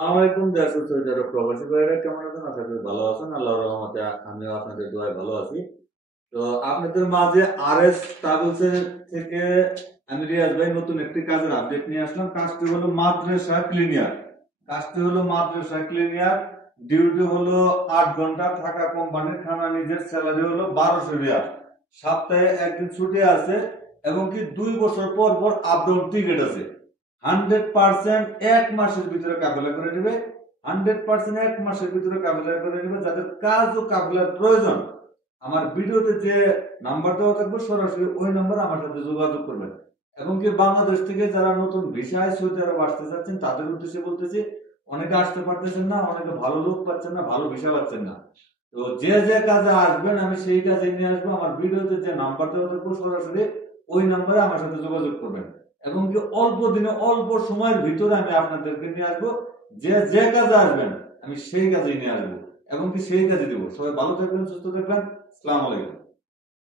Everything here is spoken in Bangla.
আসসালামাইকুম দেশের যারা প্রবাসী ভাইরা কেমন আছেন? আশা করি ভালো আছেন। আল্লাহর রহমতে আমিও আপনাদের দোয়ায় ভালো আছি। তো আপনাদের মাঝে আরএস ট্রাভেলস এর থেকে আমি রিয়াজ ভাই নতুন একটি কাজের আপডেট নিয়ে আসলাম। কাজটি হলো মাদ্রাসা ক্লিনিয়ার। ডিউটি হলো 8 ঘন্টা, থাকা কোম্পানির, খানা নিজের, স্যালারি হলো 1200 রিয়াল। সপ্তাহে একদিন ছুটি আছে এবং কি 2 বছর পর পর আপ ডাউন টিকিট আছে। 100% 1 মাসের ভিতরে কাফেলা করে দিবে। 100% 1 মাসের ভিতরে কাফেলা করে দিবে। যাদের কাজ ও কাফেলার প্রয়োজন, আমার ভিডিওতে যে নাম্বার দেওয়া থাকবে সরাসরি ওই নাম্বারে আমার সাথে যোগাযোগ করবেন। এবং কি বাংলাদেশ থেকে যারা নতুন ভিসায় সৌদি আরব আসতে চাচ্ছেন তাদের উদ্দেশ্যে বলতেছি, অনেকে আসতে পারতেছেন না, অনেকে ভালো লোক পাচ্ছেন না, ভালো ভিসা পাচ্ছেন না। তো যে যে কাজে আসবেন আমি সেই কাজে নিয়ে আসবো। আমার ভিডিওতে যে নাম্বার দেওয়া থাকবে সরাসরি ওই নাম্বারে আমার সাথে যোগাযোগ করবেন। এবং কি অল্প দিনে অল্প সময়ের ভিতরে আমি আপনাদেরকে নিয়ে আসবো। যে যে কাজে আসবেন আমি সেই কাজে নিয়ে আসবো এবং কি সেই কাজে দেবো। সবাই ভালো থাকবেন, সুস্থ থাকবেন। আসসালামু আলাইকুম।